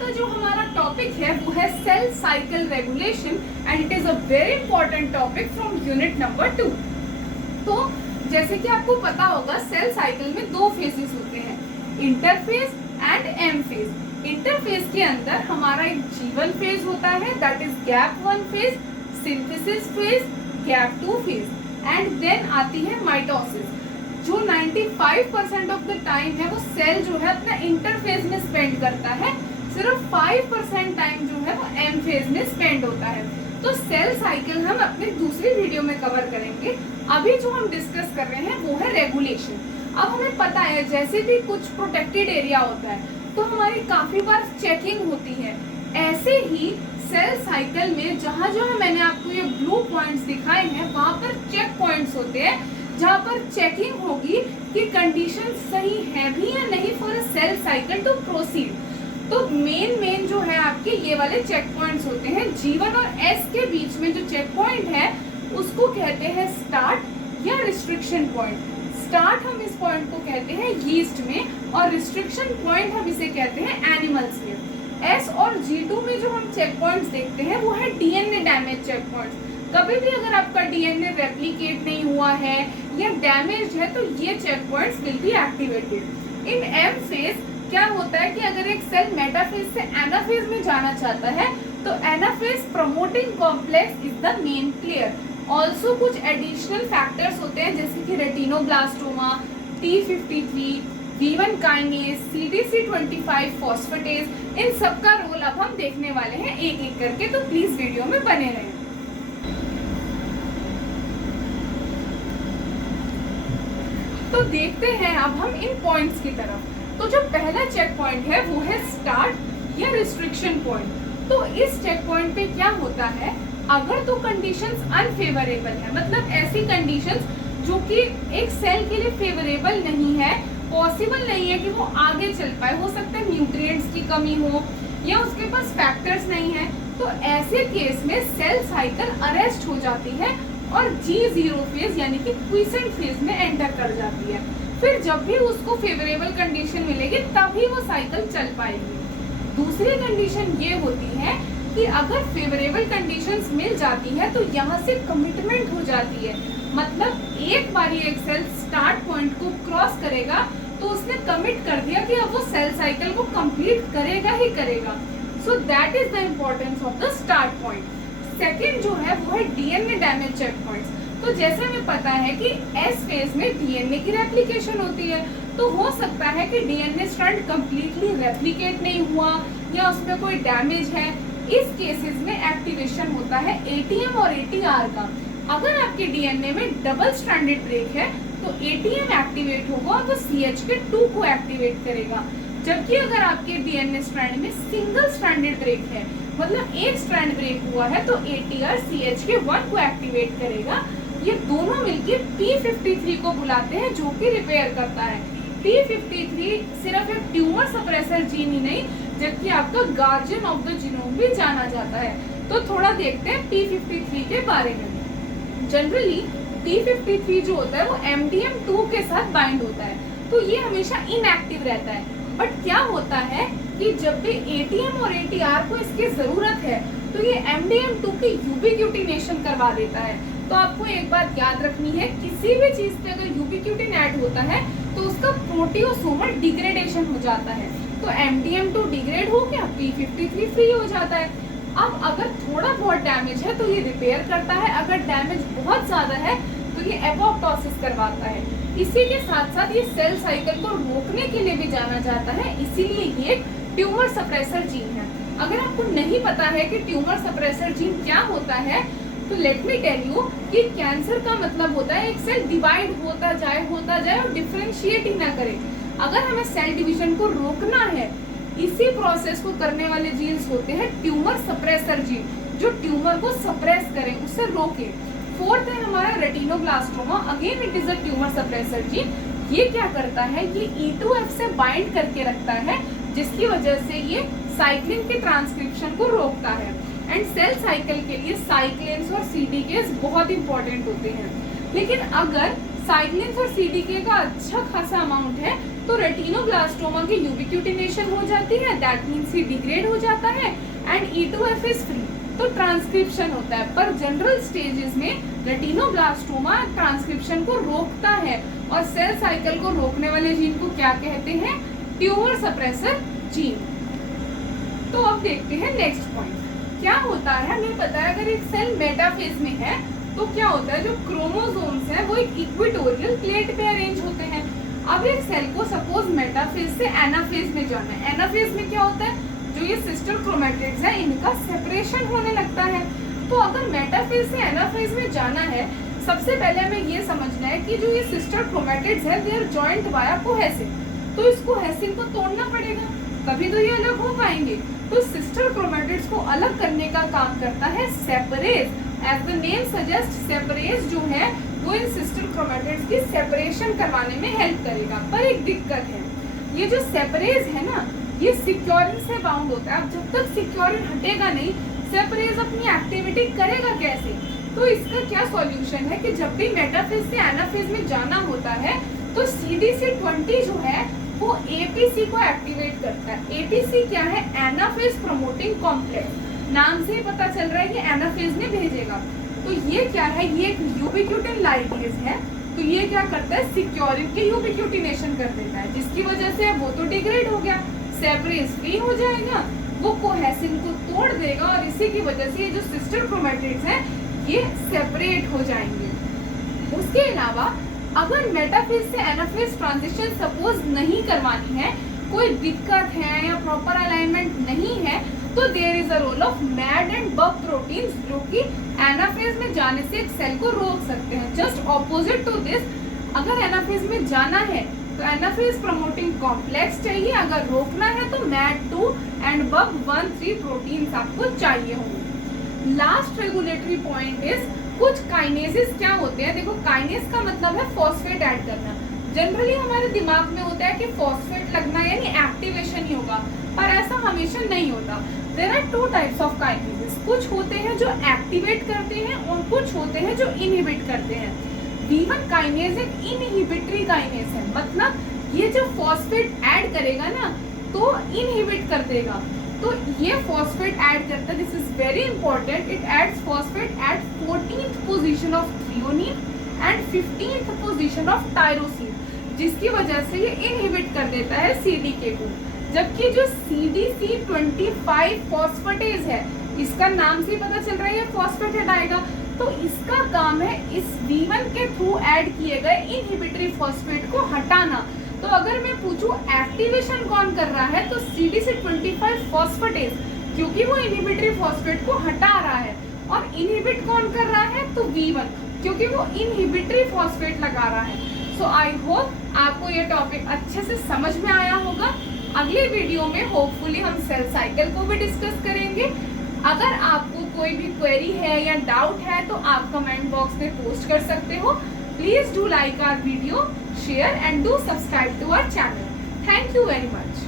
का जो हमारा टॉपिक है वो है cell cycle regulation and it is a very important topic from unit number 2। तो जैसे कि आपको पता होगा सेल साइकिल में दो फेजेस होते हैं, interphase and M phase. Interphase के अंदर हमारा एक G1 फेज होता है, that is gap 1 phase, synthesis phase, gap 2 phase and then आती है माइटोसिस। जो 95% ऑफ द टाइम है वो सेल जो है अपना इंटरफेज में स्पेंड करता है, सिर्फ 5% टाइम जो है वो एम फेज में स्पेंड होता है। तो सेल साइकिल हम अपने दूसरी वीडियो में कवर करेंगे। अभी जो हम डिस्कस कर रहे हैं वो है रेगुलेशन। अब हमें पता है जैसे भी कुछ प्रोटेक्टेड एरिया होता है तो हमारी काफी बार चेकिंग होती है, ऐसे ही सेल साइकिल में जहाँ जहाँ मैंने आपको ये ब्लू पॉइंट्स दिखाए हैं वहां पर चेक पॉइंट्स होते हैं जहाँ पर चेकिंग होगी कि कंडीशन सही है भी या नहीं for a cell cycle to proceed. तो मेन जो है आपके ये वाले चेक पॉइंट्स होते हैं। G1 और S के बीच में जो चेक पॉइंट है उसको कहते हैं स्टार्ट या रिस्ट्रिक्शन पॉइंट। स्टार्ट हम इस पॉइंट को कहते हैं यीस्ट में और रिस्ट्रिक्शन पॉइंट हम इसे कहते हैं एनिमल्स में। S और G2 में जो हम चेक पॉइंट्स देखते हैं वो है डीएनए डैमेज चेक पॉइंट्स। कभी भी अगर आपका डीएनए रेप्लिकेट नहीं हुआ है या डैमेज है तो ये check points will be activated. In M phase क्या होता है कि अगर एक सेल मेटाफेज से एनाफेज में जाना चाहता है तो anaphase promoting complex is the main player. Also कुछ एडिशनल फैक्टर्स होते हैं जैसे कि retinoblastoma, T53, V1 kinase, CDC25 phosphatase, इन सब का रोल अब हम देखने वाले हैं एक एक करके, तो प्लीज वीडियो में बने रहें। तो देखते हैं अब हम इन पॉइंट्स की तरफ। तो जो पहला चेक पॉइंट है वो है स्टार्ट या रिस्ट्रिक्शन पॉइंट। तो इस चेक पॉइंट पे क्या होता है, अगर तो कंडीशंस अनफेवरेबल है, मतलब ऐसी कंडीशंस जो कि एक सेल के लिए फेवरेबल नहीं है, पॉसिबल नहीं है कि वो आगे चल पाए, हो सकता है न्यूट्रिएंट्स की कमी हो या उसके पास फैक्टर्स नहीं है, तो ऐसे केस में सेल साइकिल अरेस्ट हो जाती है और G0 फेज यानी कि क्विसेंट फेज में एंटर कर जाती है। फिर जब भी उसको फेवरेबल कंडीशन मिलेगी तभी वो साइकिल चल पाएगी। दूसरी कंडीशन ये होती है कि अगर फेवरेबल कंडीशंस मिल जाती है तो यहाँ से कमिटमेंट हो जाती है, मतलब एक बार ये एक सेल स्टार्ट पॉइंट को क्रॉस करेगा तो उसने कमिट कर दिया कि अब वो सेल साइकिल को कंप्लीट करेगा ही करेगा। So that is the importance of the start point. Second जो है वो है डीएनए डैमेज चेक पॉइंट्स। तो जैसे हमें पता है कि एस फेज में डीएनए की रेप्लिकेशन होती है, तो हो सकता है कि डीएनए स्ट्रैंड कंप्लीटली रेप्लिकेट नहीं हुआ या उसमें कोई डैमेज है। इस केसेस में एक्टिवेशन होता है एटीएम और एटीआर का। अगर आपके डीएनए में डबल स्ट्रैंडेड ब्रेक है तो एटीएम एक्टिवेट होगा और वो CHK2 को एक्टिवेट करेगा, जबकि अगर आपके डीएनए स्ट्रैंड में सिंगल स्ट्रैंडेड ब्रेक है, मतलब एक स्ट्रैंड ब्रेक हुआ है, तो ATR CHK1 को एक्टिवेट करेगा। ये दोनों मिलके P53 को बुलाते हैं जो कि रिपेयर करता है। P53 सिर्फ एक ट्यूमर सप्रेसर जीन ही नहीं जबकि आपका गार्जियन ऑफ द जीनोम भी जाना जाता है। तो थोड़ा देखते हैं P53 के बारे में। जनरली P53 जो होता है वो MDM2 के साथ बाइंड होता है, तो ये हमेशा इनएक्टिव रहता है। बट क्या होता है कि जब भी ATM और ATR को इसकी जरूरत है तो ये MDM2 की यूबिक्यूटिनेशन करवा देता है। तो आपको एक बात याद रखनी है, किसी भी चीज पे अगर यूबिक्यूटिन ऐड होता है तो उसका प्रोटियोसोमल डिग्रेडेशन हो जाता है। तो MDM2 डिग्रेड हो गया, P53 फ्री हो जाता है। अब अगर थोड़ा बहुत डैमेज है तो ये रिपेयर करता है, अगर डैमेज बहुत ज्यादा है तो ये एपोप्टोसिस करवाता है। इसी के साथ साथ ये सेल साइकिल को रोकने के लिए भी जाना जाता है, इसीलिए ये ट्यूमर सप्रेसर जीन है। अगर आपको नहीं पता है कि ट्यूमर सप्रेसर जीन क्या होता है तो लेट मी टेल यू कि कैंसर का मतलब होता है एक सेल डिवाइड होता जाए और डिफरेंशिएट ही ना करे। अगर हमें सेल डिवीजन को रोकना है, इसी प्रोसेस को करने वाले जीन्स होते हैं ट्यूमर सप्रेसर जीन, जो ट्यूमर को सप्रेस करे, उससे रोके। फोर्थ है हमारा retinoblastoma, again it is a tumour suppressor gene. ये क्या करता है, ये E2F से बाइंड करके रखता है जिसकी वजह से ये साइक्लिन के ट्रांसक्रिप्शन को रोकता है। एंड सेल साइकिल के लिए साइक्लिन्स और CDKs बहुत इंपॉर्टेंट होते हैं। लेकिन अगर साइक्लिन्स और सीडीके का अच्छा खासा अमाउंट है तो रेटिनोब्लास्टोमा की यूबिक्यूटिनेशन हो जाती है, दैट मीन्स ही डिग्रेड हो जाता है, एंड E2F इज फ्री, तो ट्रांसक्रिप्शन होता है। पर जनरल स्टेजेस में रेटिनोब्लास्टोमा ट्रांसक्रिप्शन को रोकता है, और सेल साइकिल को रोकने वाले जीन को क्या कहते हैं? Tumour suppressor gene. तो अब देखते हैं नेक्स्ट पॉइंट। क्या होता है, हमें पता है अगर एक सेल मेटाफेज में है तो क्या होता है, जो क्रोमोसोम्स हैं वो एक इक्वेटोरियल प्लेट पे अरेंज होते हैं। अब एक सेल को सपोज मेटाफेज से एनाफेज में जाना है। एनाफेज में क्या होता है, जो ये सिस्टर क्रोमैटिड्स है इनका सेपरेशन होने लगता है। तो अगर मेटाफेज से एनाफेज में जाना है, सबसे पहले हमें ये समझना है कि जो ये सिस्टर क्रोमैटिड्स है दे आर जॉइंट वाया कोहेसिन, तो इस कोहेसिन को तोड़ना पड़ेगा, तभी तो ये अलग हो पाएंगे। तो सिस्टर क्रोमैटिड्स को अलग करने का काम करता है सेपरेज। एज द नेम सजेस्ट, सेपरेज जो है वो इन सिस्टर क्रोमैटिड्स की सेपरेशन करवाने में हेल्प करेगा। पर एक दिक्कत है, ये जो सेपरेज है ना ये सिक्योरिन से बाउंड होता है। अब जब तक सिक्योरिन हटेगा नहीं, सेपरेज अपनी एक्टिविटी करेगा कैसे? तो इसका क्या सॉल्यूशन है कि जब भी मेटाफेज से एनाफेज में जाना होता है तो CDC20 जो है वो APC को एक्टिवेट करता है। APC क्या है? एनाफेज प्रमोटिंग कॉम्प्लेक्स, नाम से ही पता चल रहा है कि एनाफेज में भेजेगा। तो ये क्या है? ये एक यूबिक्यूटिन लाइगेज है, तो ये क्या करता है? सिक्योरिन की यूबिक्यूटिनेशन कर देता है, जिसकी वजह से वो तो डिग्रेड हो गया, सेपरेज फ्री हो जाएगा, वो कोहेसिन को तोड़ देगा, और इसी की वजह से ये जो सिस्टर क्रोमैटिड्स हैं ये सेपरेट हो जाएंगे। उसके अलावा अगर मेटाफेज से एनाफेज ट्रांजिशन सपोज नहीं करवानी है, कोई दिक्कत है या प्रॉपर अलाइनमेंट नहीं है, तो there is a role of Mad and Bub proteins, जो कि एनाफेज में जाने से एक सेल को रोक सकते हैं। जस्ट ऑपोजिट टू दिस, अगर एनाफेज में जाना है तो एनाफेज प्रमोटिंग कॉम्प्लेक्स चाहिए, अगर रोकना है तो मैड2 एंड बब 1,3 प्रोटीन्स आपको चाहिए होंगे। लास्ट रेगुलेटरी पॉइंट इज कुछ काइनेसेस क्या होते हैं। देखो, काइनेस का मतलब है फॉस्फेट ऐड करना। जनरली हमारे दिमाग में होता है कि फॉस्फेट लगना यानी एक्टिवेशन ही होगा, पर ऐसा हमेशा नहीं होता। देयर आर 2 टाइप्स ऑफ काइनेसेस, कुछ होते हैं जो एक्टिवेट करते हैं और कुछ होते हैं जो इनहिबिट करते हैं। V1 काइनेज एक इनहिबिटरी काइनेज है, मतलब ये जो फॉस्फेट ऐड करेगा ना तो इनहिबिट कर देगा। तो ये फॉस्फेट ऐड करता है, this is very important, it adds phosphate at 14th position of threonine and 15th position of tyrosine, जिसकी वजह से ये इनहिबिट कर देता है CDK को। जबकि जो CDC25 फॉस्फेटेज है, इसका नाम से ही पता चल रहा है ये फॉस्फेट हटाएगा, तो इसका काम है इस V1 के थ्रू ऐड किए गए इनहिबिटरी फॉस्फेट को हटाना। तो अगर मैं पूछूं एक्टिवेशन कौन कर रहा है, तो CDC25 फॉस्फेटेज, क्योंकि वो इनहिबिटरी फॉस्फेट को हटा रहा है, और इनहिबिट कौन कर रहा है, तो V1, क्योंकि वो इनहिबिटरी फॉस्फेट लगा रहा है। सो आई होप आपको ये टॉपिक अच्छे से समझ में आया होगा। अगले वीडियो में होपफुली हम सेल साइकिल को भी डिस्कस करेंगे। अगर आपको कोई भी क्वेरी है या डाउट है तो आप कमेंट बॉक्स में पोस्ट कर सकते हो। Please do like our video, share and do subscribe to our channel. Thank you very much.